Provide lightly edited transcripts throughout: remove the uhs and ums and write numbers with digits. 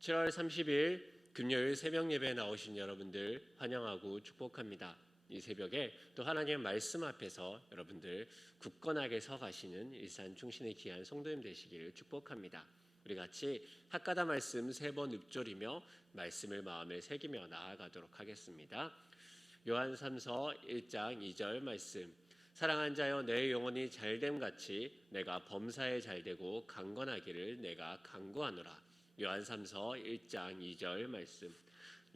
7월 30일 금요일 새벽 예배에 나오신 여러분들 환영하고 축복합니다. 이 새벽에 또 하나님의 말씀 앞에서 여러분들 굳건하게 서 가시는 일산 충신의 귀한 성도님 되시기를 축복합니다. 우리 같이 학가다 말씀 3번 읊조리며 말씀을 마음에 새기며 나아가도록 하겠습니다. 요한삼서 1장 2절 말씀. 사랑한 자여 내 영혼이 잘됨 같이 내가 범사에 잘되고 강건하기를 내가 간구하노라. 요한삼서 1장 2절 말씀.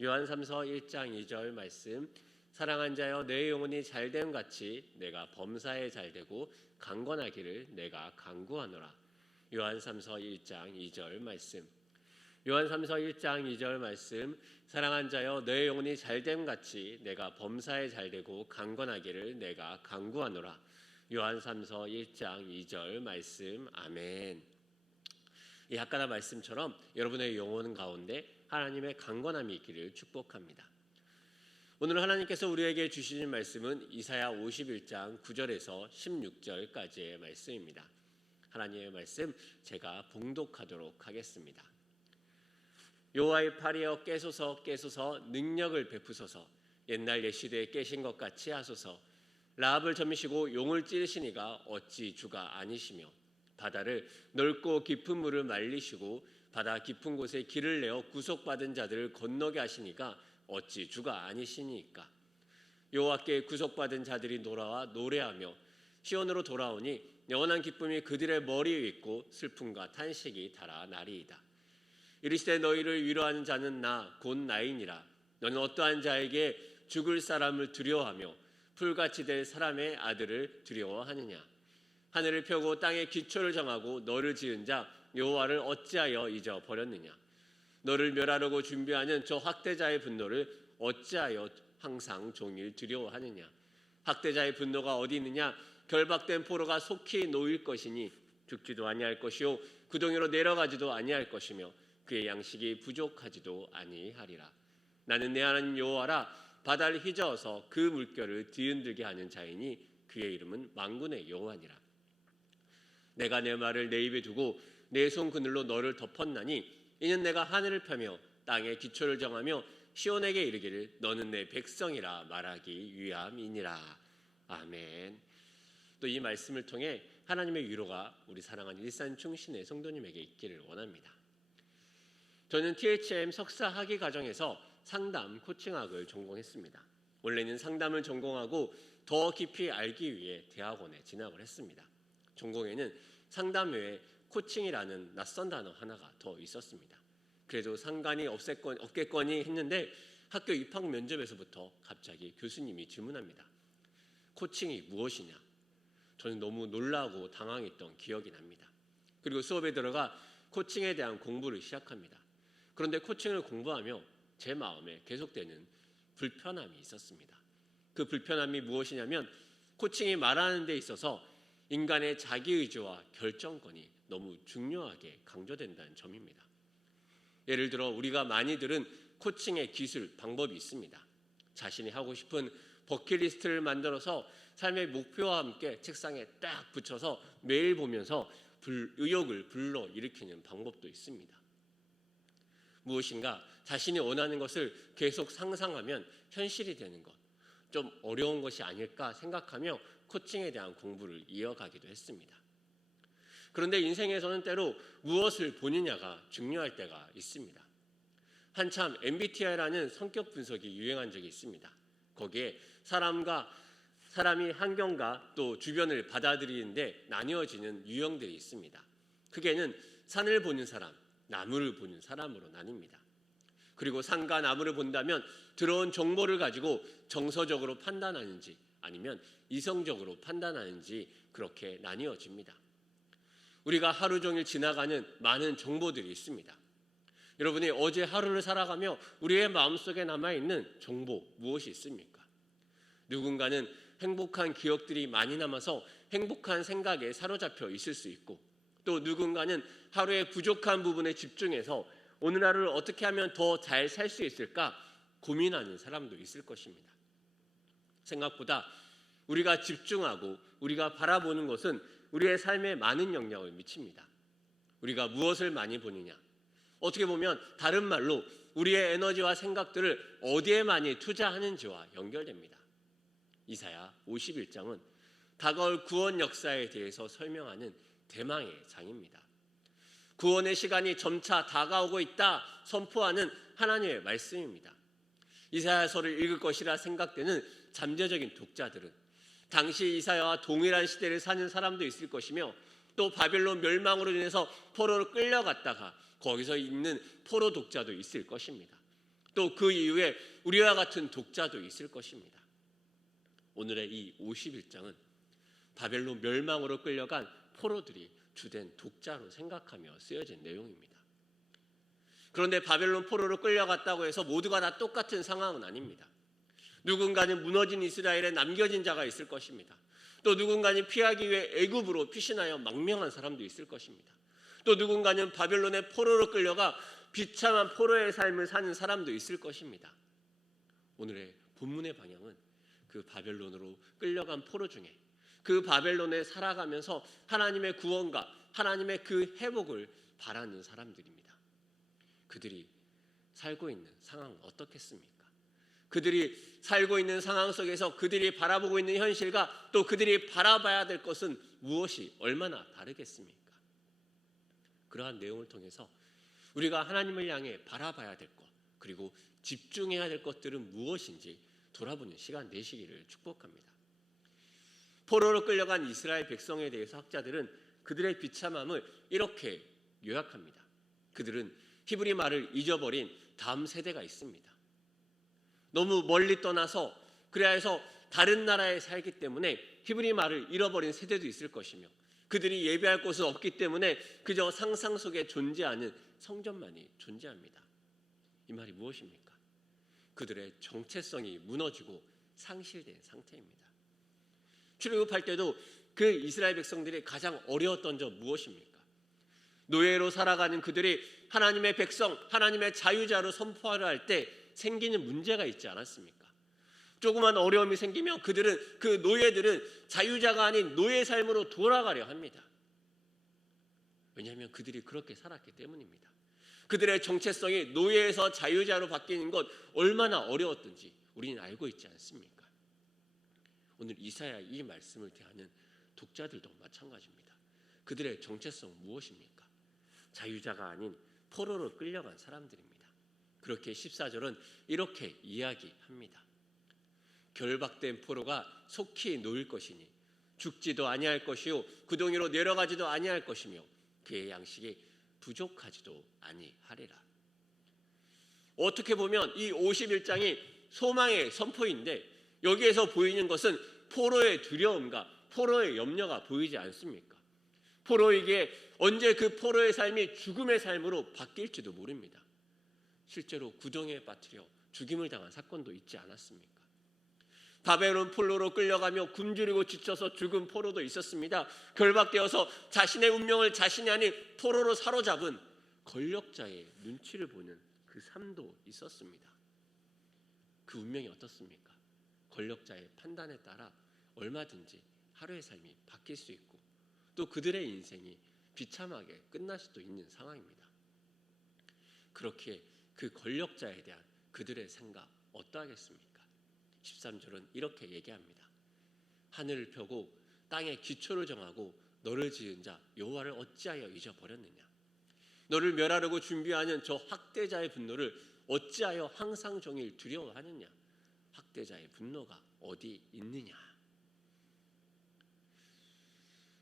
요한삼서 1장 2절 말씀. 사랑한 자여 내 영혼이 잘됨 같이 내가 범사에 잘되고 강건하기를 내가 간구하노라. 요한삼서 1장 2절 말씀. 요한삼서 1장 2절 말씀. 사랑한 자여 내 영혼이 잘됨 같이 내가 범사에 잘되고 강건하기를 내가 간구하노라. 요한삼서 1장 2절 말씀. 아멘. 이 학가다 말씀처럼 여러분의 영혼 가운데 하나님의 강건함이 있기를 축복합니다. 오늘 하나님께서 우리에게 주시는 말씀은 이사야 51장 9절에서 16절까지의 말씀입니다. 하나님의 말씀 제가 봉독하도록 하겠습니다. 여호와의 팔이여 깨소서 깨소서 능력을 베푸소서. 옛날 옛시대에 깨신 것 같이 하소서. 라합을 점이시고 용을 찌르시니가 어찌 주가 아니시며 바다를 넓고 깊은 물을 말리시고 바다 깊은 곳에 길을 내어 구속받은 자들을 건너게 하시니가 어찌 주가 아니시니까. 여호와께 구속받은 자들이 돌아와 노래하며 시온으로 돌아오니 영원한 기쁨이 그들의 머리 위에 있고 슬픔과 탄식이 달아나리이다. 이르시되 너희를 위로하는 자는 나 곧 나이니라. 너는 어떠한 자에게 죽을 사람을 두려워하며 풀같이 될 사람의 아들을 두려워하느냐. 하늘을 펴고 땅에 기초를 정하고 너를 지은 자 여호와를 어찌하여 잊어버렸느냐. 너를 멸하려고 준비하는 저 학대자의 분노를 어찌하여 항상 종일 두려워하느냐. 학대자의 분노가 어디 있느냐. 결박된 포로가 속히 놓일 것이니 죽지도 아니할 것이요 구덩이로 내려가지도 아니할 것이며 그의 양식이 부족하지도 아니하리라. 나는 내 하나님 여호와라. 바다를 휘저어서 그 물결을 뒤흔들게 하는 자이니 그의 이름은 만군의 여호와니라. 내가 내 말을 내 입에 두고 내 손 그늘로 너를 덮었나니 이는 내가 하늘을 펴며 땅에 기초를 정하며 시온에게 이르기를 너는 내 백성이라 말하기 위함이니라. 아멘. 또 이 말씀을 통해 하나님의 위로가 우리 사랑하는 일산 충신의 성도님에게 있기를 원합니다. 저는 THM 석사 학위 과정에서 상담 코칭학을 전공했습니다. 원래는 상담을 전공하고 더 깊이 알기 위해 대학원에 진학을 했습니다. 전공에는 상담 외에 코칭이라는 낯선 단어 하나가 더 있었습니다. 그래도 상관이 없겠거니 했는데 학교 입학 면접에서부터 갑자기 교수님이 질문합니다. 코칭이 무엇이냐? 저는 너무 놀라고 당황했던 기억이 납니다. 그리고 수업에 들어가 코칭에 대한 공부를 시작합니다. 그런데 코칭을 공부하며 제 마음에 계속되는 불편함이 있었습니다. 그 불편함이 무엇이냐면 코칭이 말하는 데 있어서 인간의 자기의지와 결정권이 너무 중요하게 강조된다는 점입니다. 예를 들어 우리가 많이 들은 코칭의 기술, 방법이 있습니다. 자신이 하고 싶은 버킷리스트를 만들어서 삶의 목표와 함께 책상에 딱 붙여서 매일 보면서 의욕을 불러일으키는 방법도 있습니다. 무엇인가 자신이 원하는 것을 계속 상상하면 현실이 되는 것, 좀 어려운 것이 아닐까 생각하며 코칭에 대한 공부를 이어가기도 했습니다. 그런데 인생에서는 때로 무엇을 보느냐가 중요할 때가 있습니다. 한참 MBTI라는 성격 분석이 유행한 적이 있습니다. 거기에 사람이 환경과 또 주변을 받아들이는데 나뉘어지는 유형들이 있습니다. 크게는 산을 보는 사람, 나무를 보는 사람으로 나뉩니다. 그리고 산과 나무를 본다면 들어온 정보를 가지고 정서적으로 판단하는지 아니면 이성적으로 판단하는지 그렇게 나뉘어집니다. 우리가 하루 종일 지나가는 많은 정보들이 있습니다. 여러분이 어제 하루를 살아가며 우리의 마음속에 남아있는 정보 무엇이 있습니까? 누군가는 행복한 기억들이 많이 남아서 행복한 생각에 사로잡혀 있을 수 있고 또 누군가는 하루의 부족한 부분에 집중해서 오늘 하루를 어떻게 하면 더 잘 살 수 있을까 고민하는 사람도 있을 것입니다. 생각보다 우리가 집중하고 우리가 바라보는 것은 우리의 삶에 많은 영향을 미칩니다. 우리가 무엇을 많이 보느냐, 어떻게 보면 다른 말로 우리의 에너지와 생각들을 어디에 많이 투자하는지와 연결됩니다. 이사야 51장은 다가올 구원 역사에 대해서 설명하는 대망의 장입니다. 구원의 시간이 점차 다가오고 있다 선포하는 하나님의 말씀입니다. 이사야서를 읽을 것이라 생각되는 잠재적인 독자들은 당시 이사야와 동일한 시대를 사는 사람도 있을 것이며, 또 바벨론 멸망으로 인해서 포로로 끌려갔다가 거기서 있는 포로 독자도 있을 것입니다. 또 그 이후에 우리와 같은 독자도 있을 것입니다. 오늘의 이 51장은 바벨론 멸망으로 끌려간 포로들이 주된 독자로 생각하며 쓰여진 내용입니다. 그런데 바벨론 포로로 끌려갔다고 해서 모두가 다 똑같은 상황은 아닙니다. 누군가는 무너진 이스라엘에 남겨진 자가 있을 것입니다. 또 누군가는 피하기 위해 애굽으로 피신하여 망명한 사람도 있을 것입니다. 또 누군가는 바벨론의 포로로 끌려가 비참한 포로의 삶을 사는 사람도 있을 것입니다. 오늘의 본문의 방향은 그 바벨론으로 끌려간 포로 중에 그 바벨론에 살아가면서 하나님의 구원과 하나님의 그 회복을 바라는 사람들입니다. 그들이 살고 있는 상황은 어떻겠습니까? 그들이 살고 있는 상황 속에서 그들이 바라보고 있는 현실과 또 그들이 바라봐야 될 것은 무엇이 얼마나 다르겠습니까? 그러한 내용을 통해서 우리가 하나님을 향해 바라봐야 될 것, 그리고 집중해야 될 것들은 무엇인지 돌아보는 시간 되시기를 축복합니다. 포로로 끌려간 이스라엘 백성에 대해서 학자들은 그들의 비참함을 이렇게 요약합니다. 그들은 히브리 말을 잊어버린 다음 세대가 있습니다. 너무 멀리 떠나서 그래야 해서 다른 나라에 살기 때문에 히브리 말을 잃어버린 세대도 있을 것이며, 그들이 예배할 곳은 없기 때문에 그저 상상 속에 존재하는 성전만이 존재합니다. 이 말이 무엇입니까? 그들의 정체성이 무너지고 상실된 상태입니다. 출애굽할 때도 그 이스라엘 백성들이 가장 어려웠던 점 무엇입니까? 노예로 살아가는 그들이 하나님의 백성, 하나님의 자유자로 선포하려 할 때 생기는 문제가 있지 않았습니까? 조그만 어려움이 생기면 그 노예들은 자유자가 아닌 노예 삶으로 돌아가려 합니다. 왜냐하면 그들이 그렇게 살았기 때문입니다. 그들의 정체성이 노예에서 자유자로 바뀌는 것 얼마나 어려웠던지 우리는 알고 있지 않습니까? 오늘 이사야 이 말씀을 대하는 독자들도 마찬가지입니다. 그들의 정체성 무엇입니까? 자유자가 아닌 포로로 끌려간 사람들입니다. 그렇게 14절은 이렇게 이야기합니다. 결박된 포로가 속히 놓일 것이니 죽지도 아니할 것이요 구덩이로 내려가지도 아니할 것이며 그의 양식이 부족하지도 아니하리라. 어떻게 보면 이 51장이 소망의 선포인데, 여기에서 보이는 것은 포로의 두려움과 포로의 염려가 보이지 않습니까? 포로에게 언제 그 포로의 삶이 죽음의 삶으로 바뀔지도 모릅니다. 실제로 구덩이에 빠뜨려 죽임을 당한 사건도 있지 않았습니까? 바벨론 포로로 끌려가며 굶주리고 지쳐서 죽은 포로도 있었습니다. 결박되어서 자신의 운명을 자신이 아닌 포로로 사로잡은 권력자의 눈치를 보는 그 삶도 있었습니다. 그 운명이 어떻습니까? 권력자의 판단에 따라 얼마든지 하루의 삶이 바뀔 수 있고, 또 그들의 인생이 비참하게 끝날 수도 있는 상황입니다. 그렇게 그 권력자에 대한 그들의 생각 어떠하겠습니까? 13절은 이렇게 얘기합니다. 하늘을 펴고 땅에 기초를 정하고 너를 지은 자 여호와를 어찌하여 잊어버렸느냐? 너를 멸하려고 준비하는 저 학대자의 분노를 어찌하여 항상 종일 두려워하느냐? 학대자의 분노가 어디 있느냐?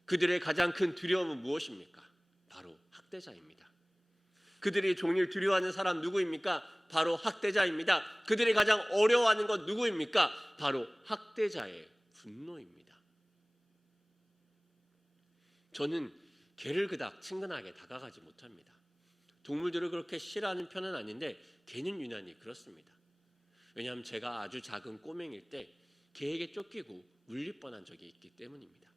그들의 가장 큰 두려움은 무엇입니까? 바로 학대자입니다. 그들이 종일 두려워하는 사람 누구입니까? 바로 학대자입니다. 그들이 가장 어려워하는 것 누구입니까? 바로 학대자의 분노입니다. 저는 개를 그닥 친근하게 다가가지 못합니다. 동물들을 그렇게 싫어하는 편은 아닌데 개는 유난히 그렇습니다. 왜냐하면 제가 아주 작은 꼬맹일 때 개에게 쫓기고 물릴 뻔한 적이 있기 때문입니다.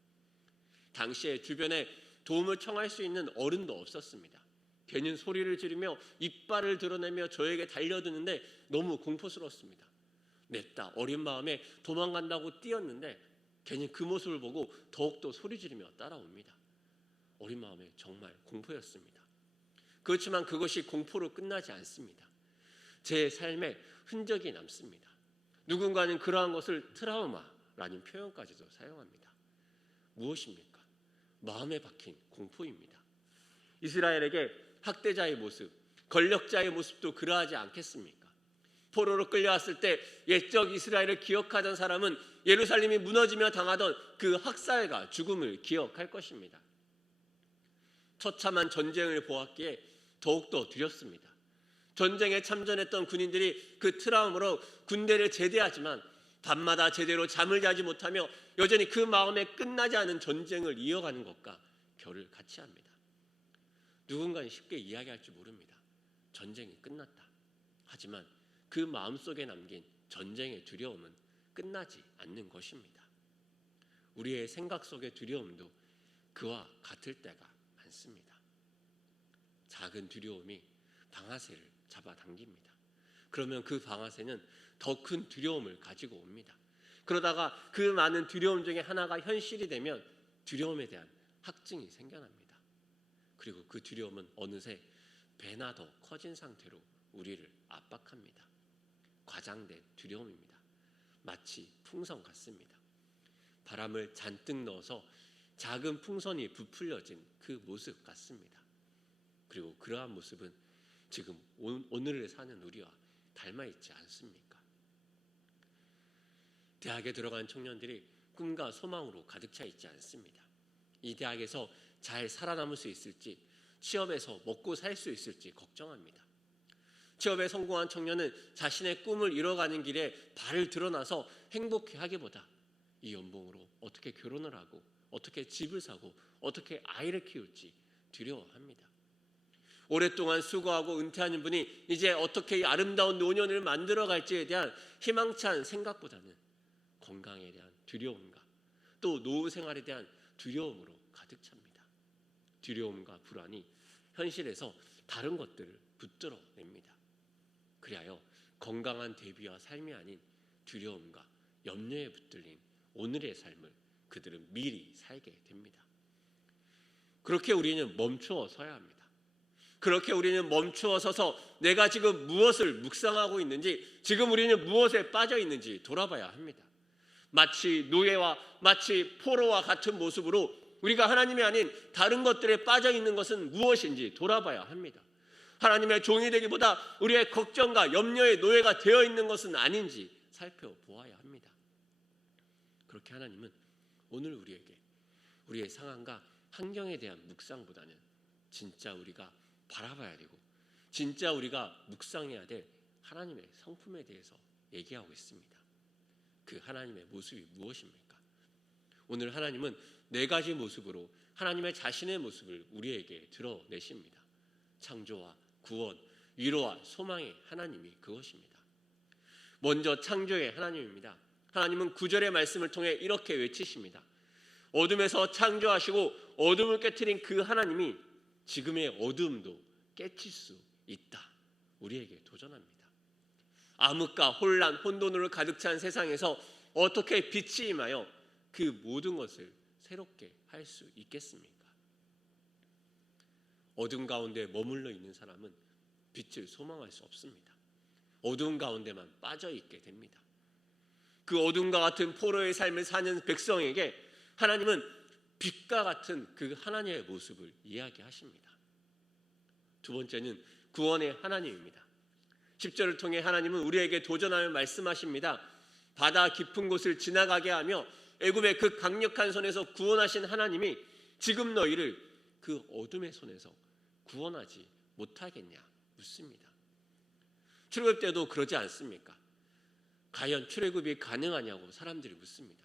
당시에 주변에 도움을 청할 수 있는 어른도 없었습니다. 개는 소리를 지르며 이빨을 드러내며 저에게 달려드는데 너무 공포스러웠습니다. 냈다 어린 마음에 도망간다고 뛰었는데 개는 그 모습을 보고 더욱더 소리 지르며 따라옵니다. 어린 마음에 정말 공포였습니다. 그렇지만 그것이 공포로 끝나지 않습니다. 제 삶에 흔적이 남습니다. 누군가는 그러한 것을 트라우마라는 표현까지도 사용합니다. 무엇입니까? 마음에 박힌 공포입니다. 이스라엘에게 학대자의 모습, 권력자의 모습도 그러하지 않겠습니까? 포로로 끌려왔을 때 옛적 이스라엘을 기억하던 사람은 예루살렘이 무너지며 당하던 그 학살과 죽음을 기억할 것입니다. 처참한 전쟁을 보았기에 더욱더 두렵습니다. 전쟁에 참전했던 군인들이 그 트라우마로 군대를 제대하지만 밤마다 제대로 잠을 자지 못하며 여전히 그 마음에 끝나지 않은 전쟁을 이어가는 것과 결을 같이 합니다. 누군가는 쉽게 이야기할 줄 모릅니다. 전쟁이 끝났다. 하지만 그 마음속에 남긴 전쟁의 두려움은 끝나지 않는 것입니다. 우리의 생각 속의 두려움도 그와 같을 때가 많습니다. 작은 두려움이 방아쇠를 잡아당깁니다. 그러면 그 방아쇠는 더 큰 두려움을 가지고 옵니다. 그러다가 그 많은 두려움 중에 하나가 현실이 되면 두려움에 대한 확증이 생겨납니다. 그리고 그 두려움은 어느새 배나 더 커진 상태로 우리를 압박합니다. 과장된 두려움입니다. 마치 풍선 같습니다. 바람을 잔뜩 넣어서 작은 풍선이 부풀려진 그 모습 같습니다. 그리고 그러한 모습은 지금 오늘을 사는 우리와 닮아있지 않습니까? 대학에 들어간 청년들이 꿈과 소망으로 가득 차 있지 않습니다. 이 대학에서 잘 살아남을 수 있을지, 취업에서 먹고 살 수 있을지 걱정합니다. 취업에 성공한 청년은 자신의 꿈을 이뤄가는 길에 발을 드러나서 행복해하기보다 이 연봉으로 어떻게 결혼을 하고 어떻게 집을 사고 어떻게 아이를 키울지 두려워합니다. 오랫동안 수고하고 은퇴하는 분이 이제 어떻게 이 아름다운 노년을 만들어갈지에 대한 희망찬 생각보다는 건강에 대한 두려움과 또 노후 생활에 대한 두려움으로 가득 찹니다. 두려움과 불안이 현실에서 다른 것들을 붙들어냅니다. 그리하여 건강한 대비와 삶이 아닌 두려움과 염려에 붙들린 오늘의 삶을 그들은 미리 살게 됩니다. 그렇게 우리는 멈추어 서야 합니다. 그렇게 우리는 멈추어 서서 내가 지금 무엇을 묵상하고 있는지, 지금 우리는 무엇에 빠져 있는지 돌아봐야 합니다. 마치 노예와 마치 포로와 같은 모습으로 우리가 하나님이 아닌 다른 것들에 빠져 있는 것은 무엇인지 돌아봐야 합니다. 하나님의 종이 되기보다 우리의 걱정과 염려의 노예가 되어 있는 것은 아닌지 살펴보아야 합니다. 그렇게 하나님은 오늘 우리에게 우리의 상황과 환경에 대한 묵상보다는 진짜 우리가 바라봐야 되고 진짜 우리가 묵상해야 될 하나님의 성품에 대해서 얘기하고 있습니다. 그 하나님의 모습이 무엇입니까? 오늘 하나님은 네 가지 모습으로 하나님의 자신의 모습을 우리에게 드러내십니다. 창조와 구원, 위로와 소망의 하나님이 그것입니다. 먼저 창조의 하나님입니다. 하나님은 9절의 말씀을 통해 이렇게 외치십니다. 어둠에서 창조하시고 어둠을 깨트린 그 하나님이 지금의 어둠도 깨칠 수 있다. 우리에게 도전합니다. 암흑과 혼란, 혼돈으로 가득 찬 세상에서 어떻게 빛이 임하여 그 모든 것을 새롭게 할 수 있겠습니까? 어둠 가운데 머물러 있는 사람은 빛을 소망할 수 없습니다. 어둠 가운데만 빠져 있게 됩니다. 그 어둠과 같은 포로의 삶을 사는 백성에게 하나님은 빛과 같은 그 하나님의 모습을 이야기하십니다. 두 번째는 구원의 하나님입니다. 10절을 통해 하나님은 우리에게 도전하며 말씀하십니다. 바다 깊은 곳을 지나가게 하며 애굽의 그 강력한 손에서 구원하신 하나님이 지금 너희를 그 어둠의 손에서 구원하지 못하겠냐 묻습니다. 출애굽 때도 그러지 않습니까? 과연 출애굽이 가능하냐고 사람들이 묻습니다.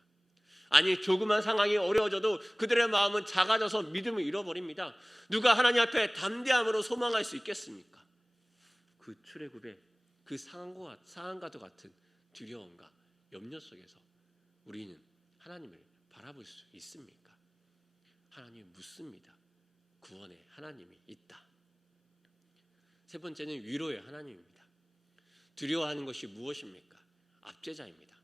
아니, 조그만 상황이 어려워져도 그들의 마음은 작아져서 믿음을 잃어버립니다. 누가 하나님 앞에 담대함으로 소망할 수 있겠습니까? 그 출애굽의 그 상황과도 같은 두려움과 염려 속에서 우리는 하나님을 바라볼 수 있습니까? 하나님이 묻습니다. 구원의 하나님이 있다. 세 번째는 위로의 하나님입니다. 두려워하는 것이 무엇입니까? 압제자입니다.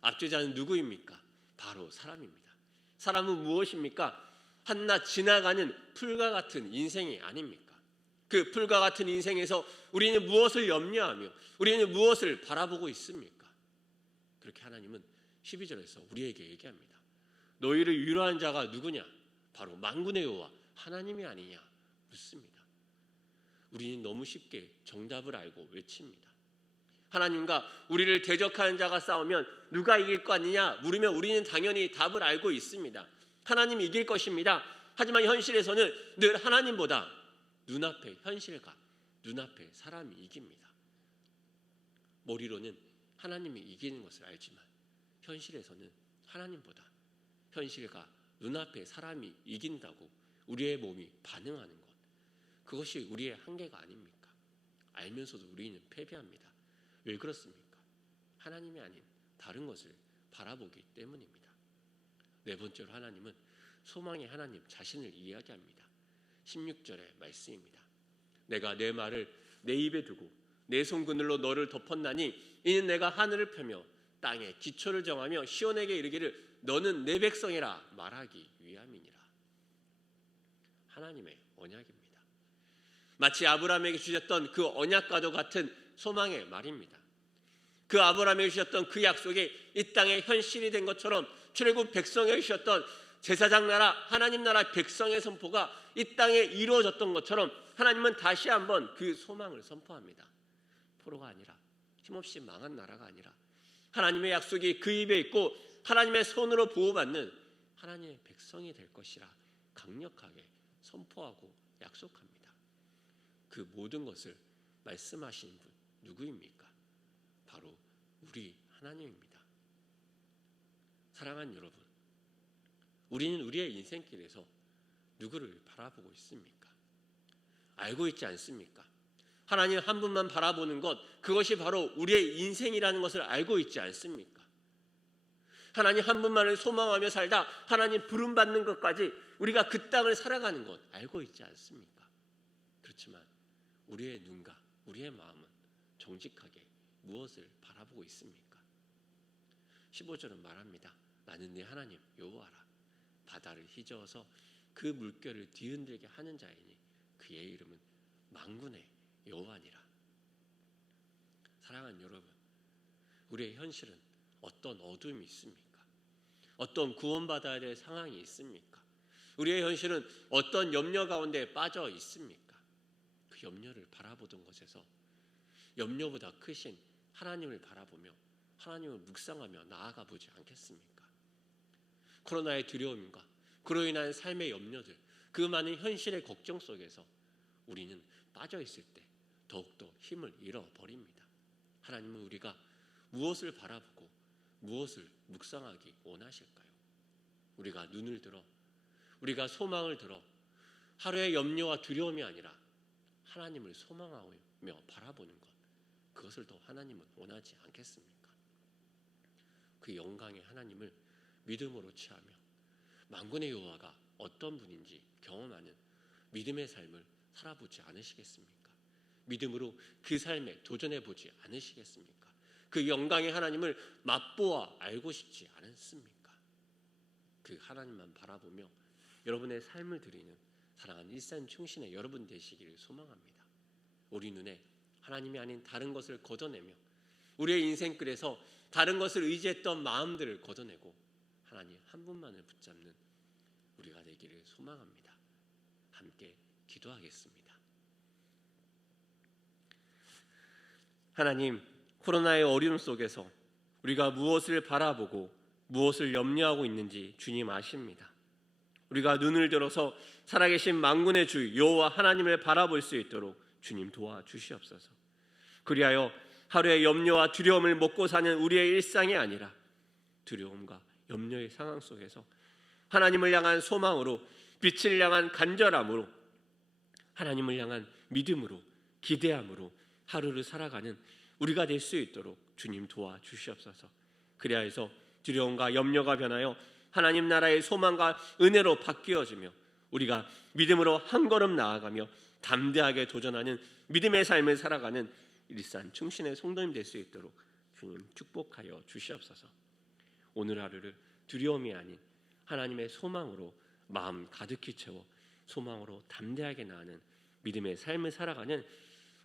압제자는 누구입니까? 바로 사람입니다. 사람은 무엇입니까? 한낱 지나가는 풀과 같은 인생이 아닙니까? 그 풀과 같은 인생에서 우리는 무엇을 염려하며 우리는 무엇을 바라보고 있습니까? 그렇게 하나님은 12절에서 우리에게 얘기합니다. 너희를 위로한 자가 누구냐? 바로 만군의 여호와 하나님이 아니냐 묻습니다. 우리는 너무 쉽게 정답을 알고 외칩니다. 하나님과 우리를 대적하는 자가 싸우면 누가 이길 것 같느냐 물으면 우리는 당연히 답을 알고 있습니다. 하나님이 이길 것입니다. 하지만 현실에서는 늘 하나님보다 눈앞의 현실과 눈앞의 사람이 이깁니다. 머리로는 하나님이 이기는 것을 알지만 현실에서는 하나님보다 현실과 눈앞의 사람이 이긴다고 우리의 몸이 반응하는 것, 그것이 우리의 한계가 아닙니까? 알면서도 우리는 패배합니다. 왜 그렇습니까? 하나님이 아닌 다른 것을 바라보기 때문입니다. 네 번째로 하나님은 소망의 하나님 자신을 이야기합니다. 16절의 말씀입니다. 내가 내 말을 내 입에 두고 내 손그늘로 너를 덮었나니 이는 내가 하늘을 펴며 땅에 기초를 정하며 시온에게 이르기를 너는 내 백성이라 말하기 위함이니라. 하나님의 언약입니다. 마치 아브라함에게 주셨던 그 언약과도 같은 소망의 말입니다. 그 아브라함에게 주셨던 그 약속이 이 땅에 현실이 된 것처럼 출애굽 백성에게 주셨던 제사장 나라 하나님 나라 백성의 선포가 이 땅에 이루어졌던 것처럼 하나님은 다시 한번 그 소망을 선포합니다. 포로가 아니라 힘없이 망한 나라가 아니라 하나님의 약속이 그 입에 있고 하나님의 손으로 보호받는 하나님의 백성이 될 것이라 강력하게 선포하고 약속합니다. 그 모든 것을 말씀하신 분 누구입니까? 바로 우리 하나님입니다. 사랑하는 여러분, 우리는 우리의 인생길에서 누구를 바라보고 있습니까? 알고 있지 않습니까? 하나님 한 분만 바라보는 것, 그것이 바로 우리의 인생이라는 것을 알고 있지 않습니까? 하나님 한 분만을 소망하며 살다 하나님 부름받는 것까지 우리가 그 땅을 살아가는 것 알고 있지 않습니까? 그렇지만 우리의 눈과 우리의 마음은 정직하게 무엇을 바라보고 있습니까? 15절은 말합니다. 나는 네 하나님 여호와라. 바다를 휘저어서 그 물결을 뒤흔들게 하는 자이니 그의 이름은 만군의 여호와니라. 사랑하는 여러분, 우리의 현실은 어떤 어둠이 있습니까? 어떤 구원받아야 될 상황이 있습니까? 우리의 현실은 어떤 염려 가운데 빠져 있습니까? 그 염려를 바라보던 것에서 염려보다 크신 하나님을 바라보며 하나님을 묵상하며 나아가 보지 않겠습니까? 코로나의 두려움과 그로 인한 삶의 염려들, 그 많은 현실의 걱정 속에서 우리는 빠져 있을 때 더욱더 힘을 잃어버립니다. 하나님은 우리가 무엇을 바라보고 무엇을 묵상하기 원하실까요? 우리가 눈을 들어 우리가 소망을 들어 하루의 염려와 두려움이 아니라 하나님을 소망하며 바라보는 것, 그것을 더 하나님은 원하지 않겠습니까? 그 영광의 하나님을 믿음으로 취하며 만군의 여호와가 어떤 분인지 경험하는 믿음의 삶을 살아보지 않으시겠습니까? 믿음으로 그 삶에 도전해보지 않으시겠습니까? 그 영광의 하나님을 맛보아 알고 싶지 않습니까? 그 하나님만 바라보며 여러분의 삶을 드리는 사랑하는 일산 충신의 여러분 되시기를 소망합니다. 우리 눈에 하나님이 아닌 다른 것을 걷어내며 우리의 인생길에서 다른 것을 의지했던 마음들을 걷어내고 하나님 한 분만을 붙잡는 우리가 되기를 소망합니다. 함께 기도하겠습니다. 하나님, 코로나의 어려움 속에서 우리가 무엇을 바라보고 무엇을 염려하고 있는지 주님 아십니다. 우리가 눈을 들어서 살아계신 만군의 주 여호와 하나님을 바라볼 수 있도록 주님 도와주시옵소서. 그리하여 하루의 염려와 두려움을 먹고 사는 우리의 일상이 아니라 두려움과 염려의 상황 속에서 하나님을 향한 소망으로, 빛을 향한 간절함으로, 하나님을 향한 믿음으로, 기대함으로 하루를 살아가는 우리가 될 수 있도록 주님 도와주시옵소서. 그리하여서 두려움과 염려가 변하여 하나님 나라의 소망과 은혜로 바뀌어지며 우리가 믿음으로 한 걸음 나아가며 담대하게 도전하는 믿음의 삶을 살아가는 일산 충신의 성도님 될 수 있도록 주님 축복하여 주시옵소서. 오늘 하루를 두려움이 아닌 하나님의 소망으로 마음 가득히 채워 소망으로 담대하게 나아가는 믿음의 삶을 살아가는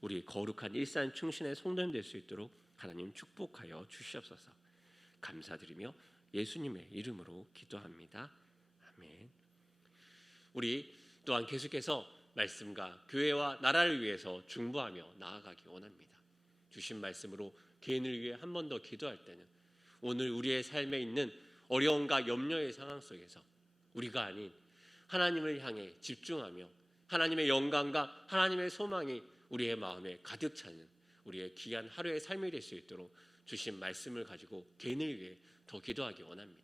우리 거룩한 일산 충신의 성도님 될 수 있도록 하나님 축복하여 주시옵소서. 감사드리며 예수님의 이름으로 기도합니다. 아멘. 우리 또한 계속해서 말씀과 교회와 나라를 위해서 중보하며 나아가기 원합니다. 주신 말씀으로 개인을 위해 한 번 더 기도할 때는 오늘 우리의 삶에 있는 어려움과 염려의 상황 속에서 우리가 아닌 하나님을 향해 집중하며 하나님의 영광과 하나님의 소망이 우리의 마음에 가득 차는 우리의 귀한 하루의 삶이 될 수 있도록 주신 말씀을 가지고 개인을 위해 더 기도하기 원합니다.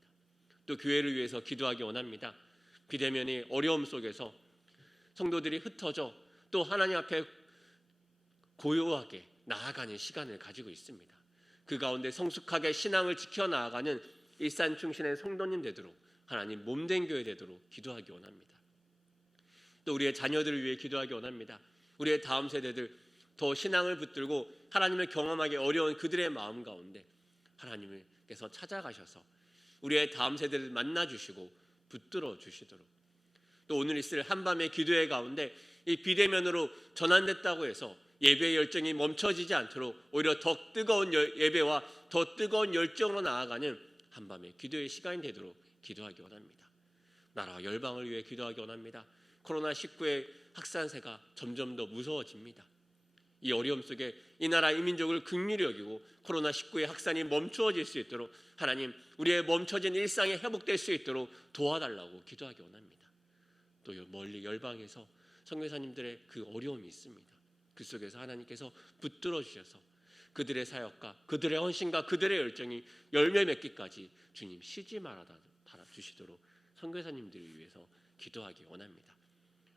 또 교회를 위해서 기도하기 원합니다. 비대면의 어려움 속에서 성도들이 흩어져 또 하나님 앞에 고요하게 나아가는 시간을 가지고 있습니다. 그 가운데 성숙하게 신앙을 지켜나아가는 일산 충신의 성도님 되도록 하나님 몸된 교회 되도록 기도하기 원합니다. 또 우리의 자녀들을 위해 기도하기 원합니다. 우리의 다음 세대들 더 신앙을 붙들고 하나님을 경험하기 어려운 그들의 마음 가운데 하나님께서 찾아가셔서 우리의 다음 세대를 만나주시고 붙들어 주시도록, 또 오늘 있을 한밤의 기도회 가운데 이 비대면으로 전환됐다고 해서 예배의 열정이 멈춰지지 않도록 오히려 더 뜨거운 예배와 더 뜨거운 열정으로 나아가는 한밤의 기도의 시간이 되도록 기도하기 원합니다. 나라와 열방을 위해 기도하기 원합니다. 코로나19의 확산세가 점점 더 무서워집니다. 이 어려움 속에 이 나라 이 민족을 긍휼히 여기고 코로나19의 확산이 멈추어질 수 있도록 하나님 우리의 멈춰진 일상이 회복될 수 있도록 도와달라고 기도하기 원합니다. 또 멀리 열방에서 선교사님들의 그 어려움이 있습니다. 그 속에서 하나님께서 붙들어 주셔서 그들의 사역과 그들의 헌신과 그들의 열정이 열매 맺기까지 주님 쉬지 말아 주시도록 선교사님들을 위해서 기도하기 원합니다.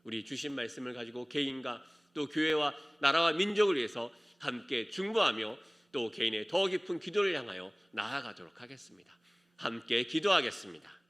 우리 주신 말씀을 가지고 개인과 또 교회와 나라와 민족을 위해서 함께 중보하며 또 개인의 더 깊은 기도를 향하여 나아가도록 하겠습니다. 함께 기도하겠습니다.